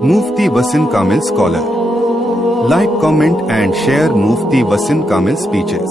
Mufti Wasim Kamil Scholar. Like, comment and share Mufti Wasim Kamil speeches.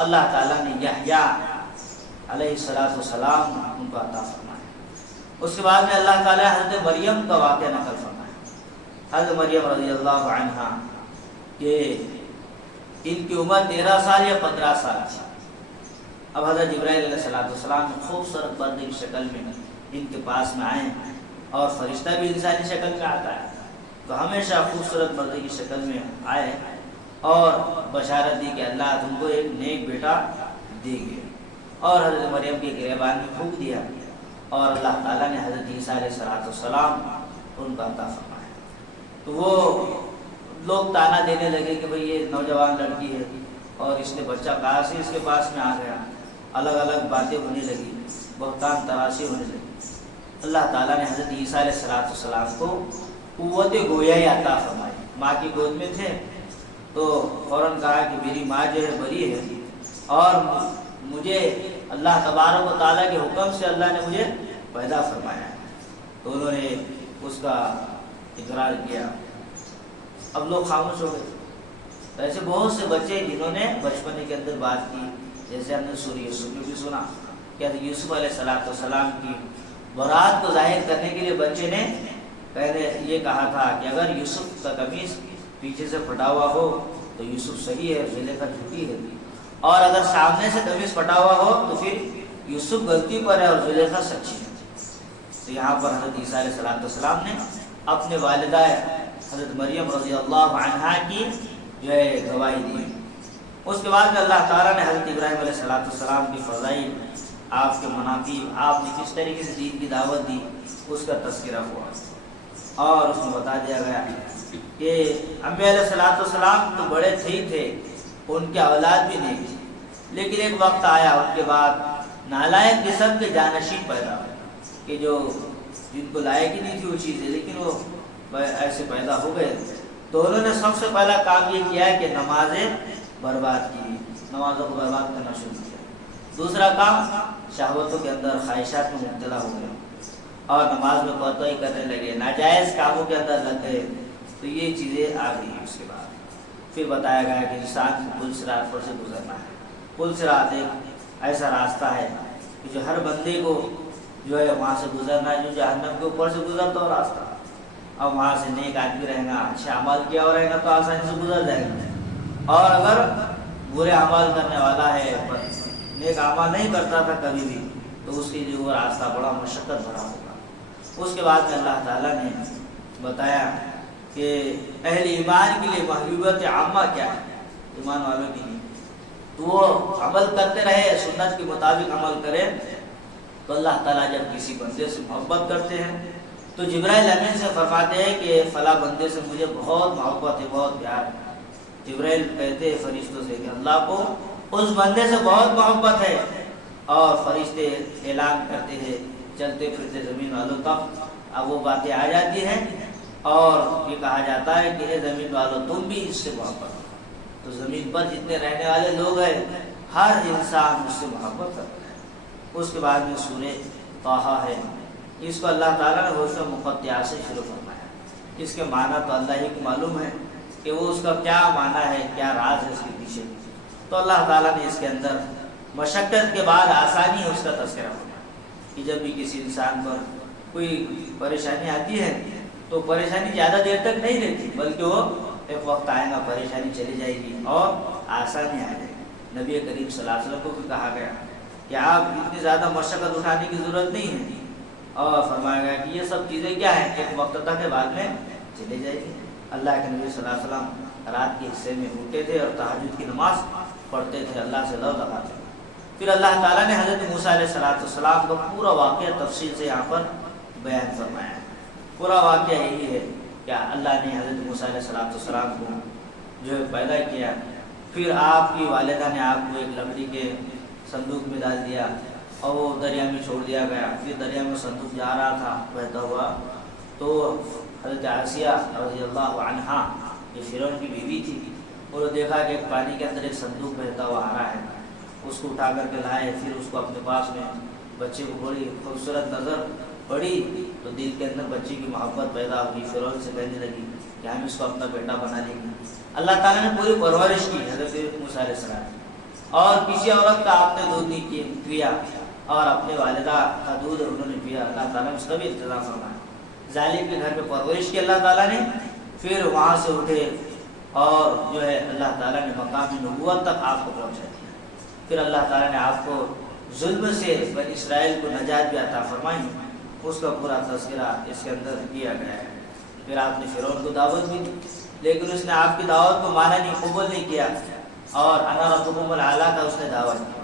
اللہ تعالیٰ نے یحییٰ علیہ السلام ان کو عطا فرمایا۔ اس کے بعد میں اللہ تعالیٰ حضرت مریم کا واقعہ نقل فرمایا۔ حضرت مریم رضی اللہ عنہا کہ ان کی عمر 13 سال یا 15 سال تھی۔ اب حضرت جبرائیل علیہ السلام خوبصورت پردے کی شکل میں ان کے پاس میں آئے، اور فرشتہ بھی انسانی شکل میں آتا ہے تو ہمیشہ خوبصورت پردے کی شکل میں آئے اور بشارت دی کہ اللہ تم کو ایک نیک بیٹا دے گے، اور حضرت مریم کے گریبان میں پھونک دیا، اور اللہ تعالیٰ نے حضرت عیسیٰ علیہ السلام ان کا عطا فرمایا۔ تو وہ لوگ تانا دینے لگے کہ بھئی یہ نوجوان لڑکی ہے اور اس نے بچہ کہاں سے اس کے پاس میں آ گیا، الگ الگ باتیں ہونے لگی، بہتان تراشی ہونے لگی۔ اللہ تعالیٰ نے حضرت عیسیٰ علیہ السلام کو قوت گویائی عطا فرمائی۔ ماں کی گود میں تھے تو فوراً کہا کہ میری ماں جو ہے بری ہے، اور مجھے اللہ تبارک و تعالیٰ کے حکم سے اللہ نے مجھے پیدا فرمایا ہے۔ تو انہوں نے اس کا اقرار کیا۔ اب لوگ خاموش ہو گئے۔ ایسے بہت سے بچے جنہوں نے بچپنے کے اندر بات کی، جیسے ہم نے سورہ یوسف میں بھی سنا کہ حضرت یوسف علیہ السلام کی برات کو ظاہر کرنے کے لیے بچے نے پہلے یہ کہا تھا کہ اگر یوسف کا قمیص پیچھے سے پھٹا ہوا ہو تو یوسف صحیح ہے، زلیخا جھوٹی ہے، اور اگر سامنے سے قمیص پھٹا ہوا ہو تو پھر یوسف غلطی پر ہے اور زلیخا سچی ہے۔ تو یہاں پر حضرت عیسیٰ علیہ السلام نے اپنے والدہ حضرت مریم رضی اللہ عنہا کی جو ہے گواہی دی۔ اس کے بعد میں اللہ تعالیٰ نے حضرت ابراہیم علیہ السلام کی فضائل، آپ کے مناقب، آپ نے کس طریقے سے دین کی دعوت دی، اس کا تذکرہ ہوا، اور اس میں بتا دیا گیا کہ انبیاء علیہ السلام تو بڑے تھے تھے، ان کے اولاد بھی نہیں تھی، لیکن ایک وقت آیا ان کے بعد نالائق قسم کے جانشین پیدا ہوئے کہ جو جن کو لائق ہی نہیں تھی وہ چیزیں، لیکن وہ ایسے پیدا ہو گئے۔ تو انہوں نے سب سے پہلا کام یہ کیا ہے کہ نمازیں برباد کی، نمازوں کو برباد کرنا شروع کیا۔ دوسرا کام شہوتوں کے اندر، خواہشات میں مبتلا ہو گئے اور نماز میں کوتاہی کرنے لگے، ناجائز کاموں کے اندر لگ گئے۔ تو یہ چیزیں آ گئی۔ اس کے بعد پھر بتایا گیا کہ انسان کو پل صراط پر سے گزرنا ہے۔ پل صراط ایک ایسا راستہ ہے کہ جو ہر بندے کو جو ہے وہاں سے گزرنا ہے، جو جہنم کے اوپر سے گزرتا ہو راستہ۔ اب وہاں سے نیک آدمی رہے گا، اچھا عمل کیا ہو رہے گا تو آسانی سے گزر جائے گا، اور اگر برے عمل کرنے والا ہے پر نیک عمل نہیں کرتا تھا کبھی بھی، تو اس کے لیے وہ راستہ بڑا مشقت بھرا ہوگا۔ اس کے بعد میں اللہ تعالیٰ نے بتایا کہ اہل ایمان کے لیے محبوبیت عامہ کیا ہے، ایمان والوں کے لیے تو وہ عمل کرتے رہے، سنت کے مطابق عمل کرے۔ تو اللہ تعالیٰ جب کسی بندے سے محبت کرتے ہیں تو جبرائیل امین سے فرماتے ہیں کہ فلاں بندے سے مجھے بہت محبت ہے، بہت پیار ہے۔ جبرائیل کہتے ہیں فرشتوں سے کہ اللہ کو اس بندے سے بہت محبت ہے، اور فرشتے اعلان کرتے ہیں چلتے پھرتے زمین والوں تک، اب وہ باتیں آ جاتی ہیں اور یہ کہا جاتا ہے کہ اے زمین والوں تم بھی اس سے محبت کرو۔ تو زمین پر جتنے رہنے والے لوگ ہیں ہر انسان اس سے محبت کرتا ہے۔ اس کے بعد میں سورہ طٰہٰ ہے، اس کو اللہ تعالیٰ نے حروف مقطعات سے شروع فرمایا۔ اس کے معنی تو اللہ ہی کو معلوم ہے کہ وہ اس کا کیا معنی ہے، کیا راز ہے اس کے پیچھے۔ تو اللہ تعالیٰ نے اس کے اندر مشقت کے بعد آسانی ہے اس کا تذکرہ فرمایا کہ جب بھی کسی انسان پر کوئی پریشانی آتی ہے تو پریشانی زیادہ دیر تک نہیں رہتی، بلکہ وہ ایک وقت آئے گا پریشانی چلی جائے گی اور آسانی آ جائے گی۔ نبی کریم صلی اللہ علیہ وسلم کو بھی کہا گیا کہ آپ اتنی زیادہ مشقت اٹھانے کی ضرورت نہیں ہے، اور فرمایا گیا کہ یہ سب چیزیں کیا ہیں، ایک وقت تک کے بعد میں چلے جائے گی۔ اللہ کے نبی صلی اللہ علیہ وسلم رات کے حصے میں اٹھتے تھے اور تہجد کی نماز پڑھتے تھے، اللہ سے لو لگاتے تھے۔ پھر اللہ تعالیٰ نے حضرت موسیٰ علیہ السلام کا پورا واقعہ تفصیل سے یہاں پر بیان فرمایا ہے۔ پورا واقعہ یہی ہے کہ اللہ نے حضرت موسیٰ علیہ السلام کو جو ہے پیدا کیا، پھر آپ کی والدہ نے آپ کو ایک لکڑی کے صندوق میں ڈال دیا اور وہ دریا میں چھوڑ دیا گیا۔ پھر دریا میں صندوق جا رہا تھا بہتا ہوا، تو حضرت آسیہ رضی اللہ عنہا یہ فرعون کی بیوی تھی، اور دیکھا کہ پانی کے اندر ایک صندوق بہتا ہوا آ رہا ہے، اس کو اٹھا کر کے لائے۔ پھر اس کو اپنے پاس میں بچے کو بڑی خوبصورت نظر پڑی تو دل کے اندر بچے کی محبت پیدا ہوئی، فرعون سے کہنے لگی کہ ہم اس کو اپنا بیٹا بنا لیں گے۔ اللہ تعالیٰ نے پوری پرورش کی حضرت موسیٰ علیہ السلام، اور کسی عورت کا آپ نے دودھ نہیں پیا اور اپنے والدہ کا دودھ انہوں نے پیا، اللہ تعالیٰ نے اس کا بھی انتظام فرمایا۔ ظالم کے گھر پہ پرورش کی اللہ تعالیٰ نے، پھر وہاں سے اٹھے اور جو ہے اللہ تعالیٰ نے مقام نبوت تک آپ کو پہنچا دیا۔ پھر اللہ تعالیٰ نے آپ کو ظلم سے بنی اسرائیل کو نجات بھی عطا فرمائی، اس کا پورا تذکرہ اس کے اندر کیا گیا ہے۔ پھر آپ نے فرعون کو دعوت بھی دی، لیکن اس نے آپ کی دعوت کو مانا نہیں، قبول نہیں کیا، اور انا ربکم الاعلیٰ کا اس نے دعوت کیا۔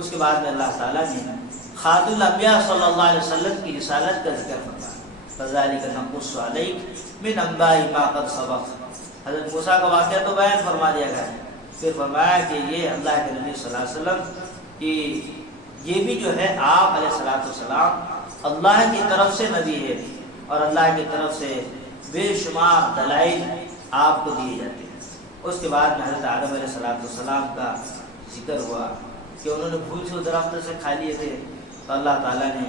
اس کے بعد میں اللہ تعالیٰ نے خاتم الانبیاء صلی اللہ علیہ وسلم کی رسالت کا ذکر فرمایا، فذلک نقص علیک من انباء ما قد سبق۔ حضرت موسیٰ کا واقعہ تو بیان فرما دیا گیا ہے، پھر فرمایا کہ یہ اللہ کے نبی صلی اللہ علیہ وسلم کی یہ بھی جو ہے آپ علیہ السلام اللہ کی طرف سے نبی ہے، اور اللہ کی طرف سے بے شمار دلائل آپ کو دیے جاتے ہیں۔ اس کے بعد میں حضرت آدم علیہ السلام کا ذکر ہوا کہ انہوں نے پھول سے درخت سے کھا لیے تھے، تو اللہ تعالیٰ نے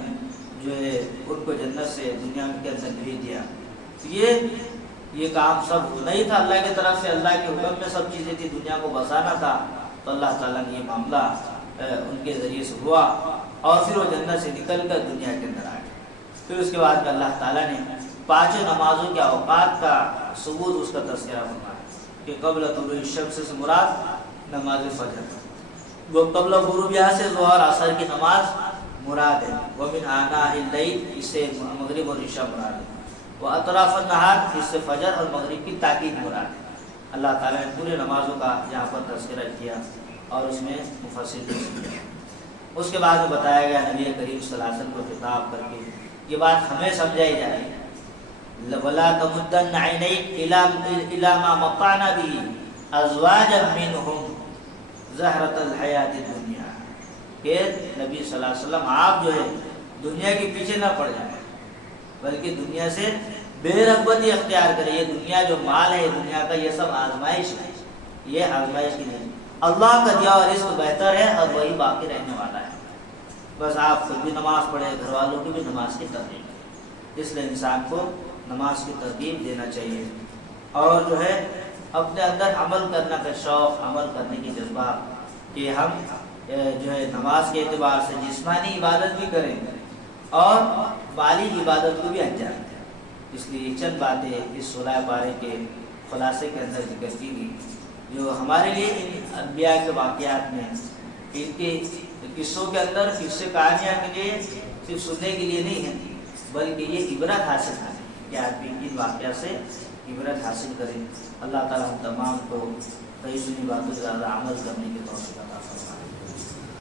جو ہے ان کو جنت سے دنیا کے اندر بھیج دیا۔ یہ کام سب نہیں تھا اللہ کی طرف سے، اللہ کے حکم میں سب چیزیں تھی، دنیا کو بسانا تھا، تو اللہ تعالیٰ نے یہ معاملہ ان کے ذریعے سے ہوا، اور پھر وہ جنت سے نکل کر دنیا کے اندر آ گئے۔ پھر اس کے بعد میں اللہ تعالیٰ نے پانچوں نمازوں کے اوقات کا ثبوت اس کا تذکرہ فرمایا کہ قبل طلوع الشمس سے مراد نماز فجر، وہ قبل غروب سے ظہر عصر کی نماز مراد ہے، ومن آناء اللیل اس سے مغرب اور عشاء مراد ہے، وہ اطراف النہار اس سے فجر اور مغرب کی تاکید مراد ہے۔ اللہ تعالیٰ نے پورے نمازوں کا یہاں پر تذکرہ کیا اور اس میں مفصل کیا۔ اس کے بعد میں بتایا گیا نبی کریم صلی اللہ علیہ وسلم کو خطاب کر کے یہ بات ہمیں سمجھائی جا رہی ہے، وَلَا تَمُدَّنَّ عَيْنَيْكَ إِلَىٰ مَا مَتَّعْنَا بِهِ أَزْوَاجًا مِّنْهُمْ زَهْرَةَ الْحَيَاةِ الدُّنْيَا، کہ نبی صلی اللہ علیہ وسلم آپ جو ہے دنیا کے پیچھے نہ پڑ جائیں، بلکہ دنیا سے بے رغبتی اختیار کریں۔ یہ دنیا جو مال ہے دنیا کا، یہ سب آزمائش ہے، یہ آزمائش کی نہیں، اللہ کا دیا ہوا رزق بہتر ہے اور وہی باقی رہنے والا ہے۔ بس آپ خود بھی نماز پڑھیں، گھر والوں کی بھی نماز کی ترغیب، اس لیے انسان کو نماز کی ترغیب دینا چاہیے، اور جو ہے اپنے اندر عمل کرنا کا شوق، عمل کرنے کی جذبہ، کہ ہم جو ہے نماز کے اعتبار سے جسمانی عبادت بھی کریں اور مالی عبادت کو بھی انجام دیں۔ اس لیے چند باتیں اس 16 پارے کے خلاصے کے اندر ذکر کی گئی، جو ہمارے لیے ان انبیاء کے واقعات میں، ان کے قصوں کے اندر قصے کہانیاں کے لیے صرف سننے کے لیے نہیں ہیں، بلکہ یہ عبرت حاصل کریں کہ آدمی ان واقعات سے عبرت حاصل کریں۔ اللہ تعالیٰ ہم تمام کو کئی سنی باتوں سے زیادہ عمل کرنے کے توفیق عطا فرمائے۔